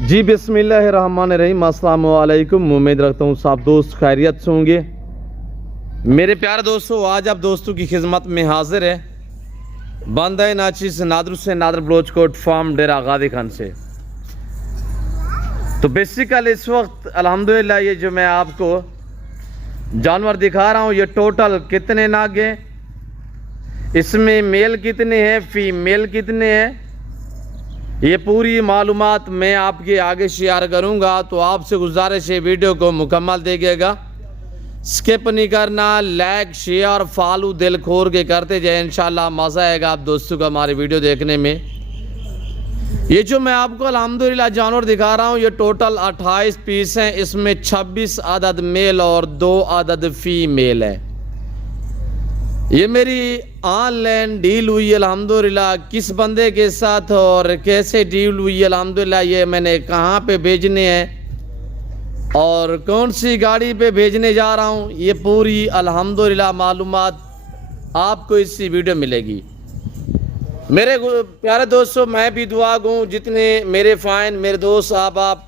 जी बिस्मिल्लाहिर्रहमानिर्रहीम, अस्सलाम वालेकुम। उम्मीद रखता हूँ सब दोस्त खैरियत से होंगे। मेरे प्यारे दोस्तों, आज आप दोस्तों की खिदमत में हाजिर है बंदा नाची से नादर बलोचकोट फार्म डेरा गादी खान से। तो बेसिकली इस वक्त अल्हम्दुलिल्लाह ये जो मैं आपको जानवर दिखा रहा हूँ, ये टोटल कितने नाग हैं, इसमें मेल कितने हैं, फीमेल कितने हैं, ये पूरी मालूमात मैं आपके आगे शेयर करूंगा। तो आपसे गुजारिश है वीडियो को मुकम्मल देखिएगा, स्किप नहीं करना, लाइक शेयर फॉलो दिल खोर के करते जाए, इंशाल्लाह मज़ा आएगा आप दोस्तों को हमारी वीडियो देखने में। ये जो मैं आपको अल्हम्दुलिल्लाह जानवर दिखा रहा हूँ, ये टोटल 28 पीस हैं, इसमें 26 अदद मेल और 2 अदद फीमेल है। ये मेरी ऑनलाइन डील हुई अल्हम्दुलिल्लाह, किस बंदे के साथ और कैसे डील हुई अल्हम्दुलिल्लाह, ये मैंने कहाँ पे भेजने हैं और कौन सी गाड़ी पे भेजने जा रहा हूँ, ये पूरी अल्हम्दुलिल्लाह मालूमात आपको इसी वीडियो मिलेगी। मेरे प्यारे दोस्तों, मैं भी दुआ गूँ जितने मेरे फ़ैन मेरे दोस्त आप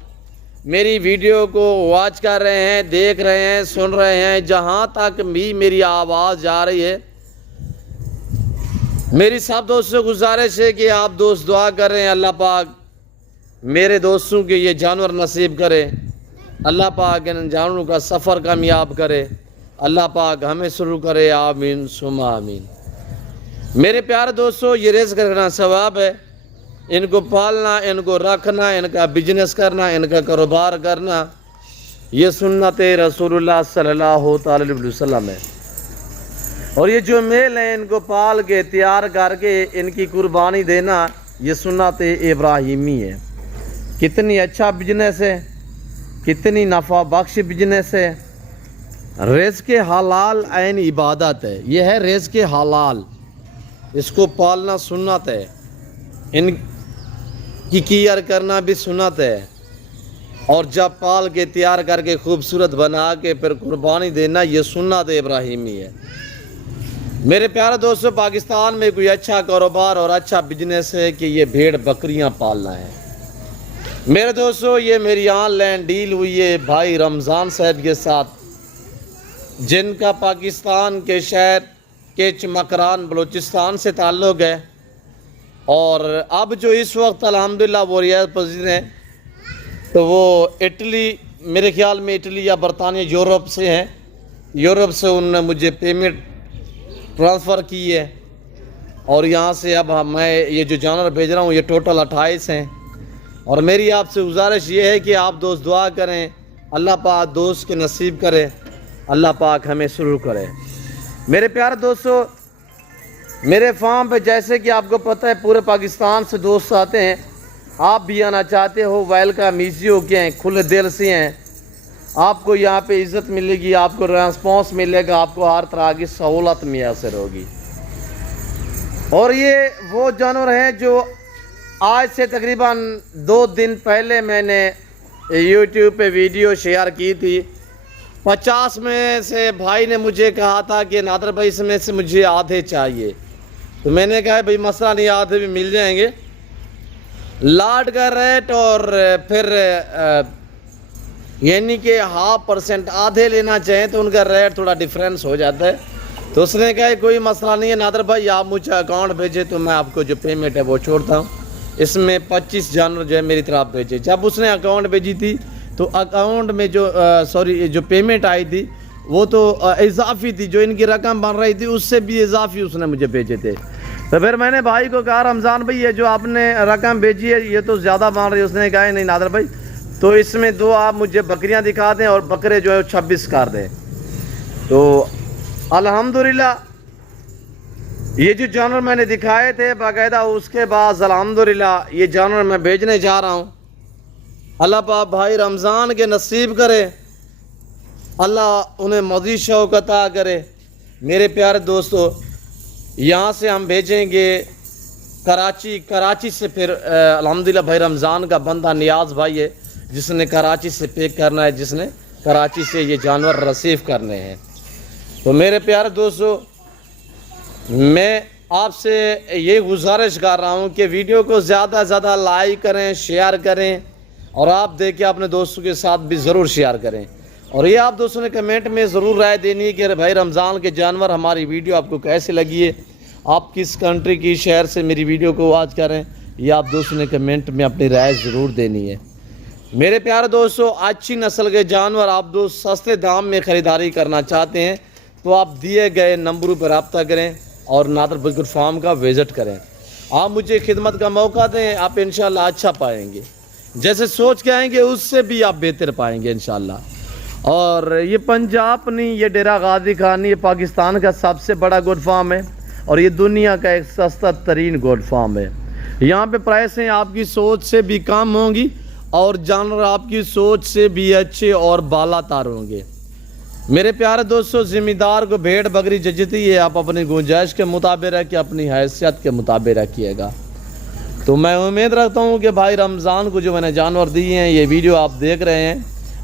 मेरी वीडियो को वॉच कर रहे हैं, देख रहे हैं, सुन रहे हैं, जहाँ तक भी मेरी आवाज़ जा रही है, मेरी सब दोस्तों को गुजारिश है कि आप दोस्त दुआ करें, अल्लाह पाक मेरे दोस्तों के ये जानवर नसीब करे, अल्लाह पाक इन जानवरों का सफ़र कामयाब करे, अल्लाह पाक हमें शुरू करे, आमीन सुमा आमीन। मेरे प्यारे दोस्तों, ये रिज़्क़ करना सवाब है, इनको पालना, इनको रखना, इनका बिजनेस करना, इनका कारोबार करना, ये सुन्नत रसूलुल्लाह सल्लल्लाहु अलैहि वसल्लम है। और ये जो मेल हैं, इनको पाल के तैयार करके इनकी कुर्बानी देना, ये सुन्नत इब्राहिमी है। कितनी अच्छा बिजनेस है, कितनी नफ़ा बख्श बिजनेस है। रिज़्क़ हलाल ऐन इबादत है, ये है रिज़्क़ हलाल, इसको पालना सुन्नत है, इनकी केयर करना भी सुन्नत है। और जब पाल के तैयार करके खूबसूरत बना के फिर कुर्बानी देना, ये सुन्नत इब्राहिमी है। मेरे प्यारे दोस्तों, पाकिस्तान में कोई अच्छा कारोबार और अच्छा बिजनेस है कि ये भेड़ बकरियां पालना है। मेरे दोस्तों, ये मेरी ऑनलाइन डील हुई है भाई रमज़ान साहब के साथ, जिनका पाकिस्तान के शहर के चमकरान बलूचिस्तान से ताल्लुक़ है। और अब जो इस वक्त अल्हम्दुलिल्लाह वो रियाद पजीर हैं, तो वो इटली, मेरे ख्याल में इटली या बरतानिया यूरोप से हैं। यूरोप से उन्होंने मुझे पेमेंट ट्रांसफ़र की है और यहाँ से अब मैं ये जो जानवर भेज रहा हूँ, ये टोटल 28 हैं। और मेरी आपसे गुजारिश ये है कि आप दोस्त दुआ करें, अल्लाह पाक दोस्त के नसीब करे, अल्लाह पाक हमें शुरू करे। मेरे प्यारे दोस्तों, मेरे फार्म पे जैसे कि आपको पता है पूरे पाकिस्तान से दोस्त आते हैं, आप भी आना चाहते हो, वेलकम ईजी हो के हैं, खुले दिल से हैं, आपको यहाँ पे इज़्ज़त मिलेगी, आपको रेस्पॉन्स मिलेगा, आपको हर तरह की सहूलत मैसर होगी। और ये वो जानवर हैं जो आज से तकरीबन 2 दिन पहले मैंने यूट्यूब पे वीडियो शेयर की थी। 50 में से भाई ने मुझे कहा था कि नादर भाई इसमें से मुझे आधे चाहिए, तो मैंने कहा भाई मसला नहीं, आधे भी मिल जाएंगे। लाट का रेट और फिर यानी कि 0.5% आधे लेना चाहें तो उनका रेट थोड़ा डिफरेंस हो जाता है। तो उसने कहा कोई मसला नहीं है नादर भाई, आप मुझे अकाउंट भेजें तो मैं आपको जो पेमेंट है वो छोड़ता हूँ। इसमें 25 जानवर जो है मेरी तरफ भेजे। जब उसने अकाउंट भेजी थी तो अकाउंट में जो पेमेंट आई थी वो तो इजाफी थी, जो इनकी रकम बन रही थी उससे भी इजाफी उसने मुझे भेजे थे। तो फिर मैंने भाई को कहा रमज़ान भाई ये जो आपने रकम भेजी है ये तो ज़्यादा बन रही है। उसने कहा नहीं नादर भाई, तो इसमें 2 आप मुझे बकरियां दिखा दें और बकरे जो है 26 कर दें। तो अल्हम्दुलिल्लाह ये जो जानवर मैंने दिखाए थे बाकायदा, उसके बाद अल्हम्दुलिल्लाह ये जानवर मैं भेजने जा रहा हूँ। अल्लाह पाक भाई रमज़ान के नसीब करे, अल्लाह उन्हें मज़ीद शौक़ अता करे। मेरे प्यारे दोस्तों, यहाँ से हम भेजेंगे कराची से फिर अल्हम्दुलिल्लाह भाई रमज़ान का बंदा नियाज़ भाई है जिसने कराची से पिक करना है, जिसने कराची से ये जानवर रिसीव करने हैं। तो मेरे प्यारे दोस्तों, मैं आपसे ये गुजारिश कर रहा हूँ कि वीडियो को ज़्यादा से ज़्यादा लाइक करें, शेयर करें اور آپ دیکھیں اپنے دوستوں کے ساتھ بھی ضرور شیئر کریں. اور یہ آپ دوستوں نے کمنٹ میں ضرور رائے دینی ہے کہ بھائی رمضان کے جانور ہماری ویڈیو آپ کو کیسے لگی ہے, آپ کس کنٹری کی شہر سے میری ویڈیو کو واچ کریں, یہ آپ دوستوں نے کمنٹ میں اپنی رائے ضرور دینی ہے. میرے پیارے دوستو, اچھی نسل کے جانور آپ دوست سستے دام میں خریداری کرنا چاہتے ہیں تو آپ دیے گئے نمبروں پر رابطہ کریں اور نادر بزگر فارم کا وزٹ کریں. آپ مجھے خدمت کا موقع دیں, آپ انشاءاللہ اچھا پائیں گے. جیسے سوچ کے آئیں گے اس سے بھی آپ بہتر پائیں گے انشاءاللہ. اور یہ پنجاب نہیں, یہ ڈیرہ غازی خان نہیں, یہ پاکستان کا سب سے بڑا گوٹ فارم ہے اور یہ دنیا کا ایک سستا ترین گوٹ فارم ہے. یہاں پہ پرائسیں آپ کی سوچ سے بھی کم ہوں گی اور جانور آپ کی سوچ سے بھی اچھے اور بالا تار ہوں گے. میرے پیارے دوستو, ذمہ دار کو بھیڑ بکری جچتی ہے, آپ اپنی گنجائش کے مطابق رکھیں, اپنی حیثیت کے مطابق رکھیے گا. تو میں امید رکھتا ہوں کہ بھائی رمضان کو جو میں نے جانور دیے ہیں, یہ ویڈیو آپ دیکھ رہے ہیں,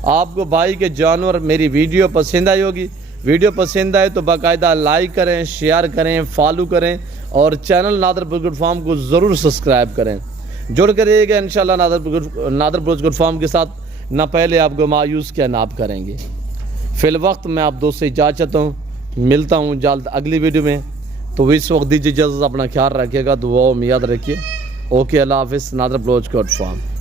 آپ کو بھائی کے جانور میری ویڈیو پسند آئی ہوگی. ویڈیو پسند آئے تو باقاعدہ لائک کریں, شیئر کریں, فالو کریں اور چینل نادر بزگر فارم کو ضرور سبسکرائب کریں. جڑ کر رہیے گا انشاءاللہ نادر بزگر فارم کے ساتھ. نہ پہلے آپ کو مایوس کیا نہ آپ کریں گے. فی الوقت میں آپ دوست سے اجازت چاہتا ہوں, ملتا ہوں جلد اگلی ویڈیو میں. تو اس وقت دیجیے اجازت, اپنا خیال رکھیے گا, دعاؤں میں یاد رکھیے. اوکے, اللہ حافظ. نادر بزگر فارم.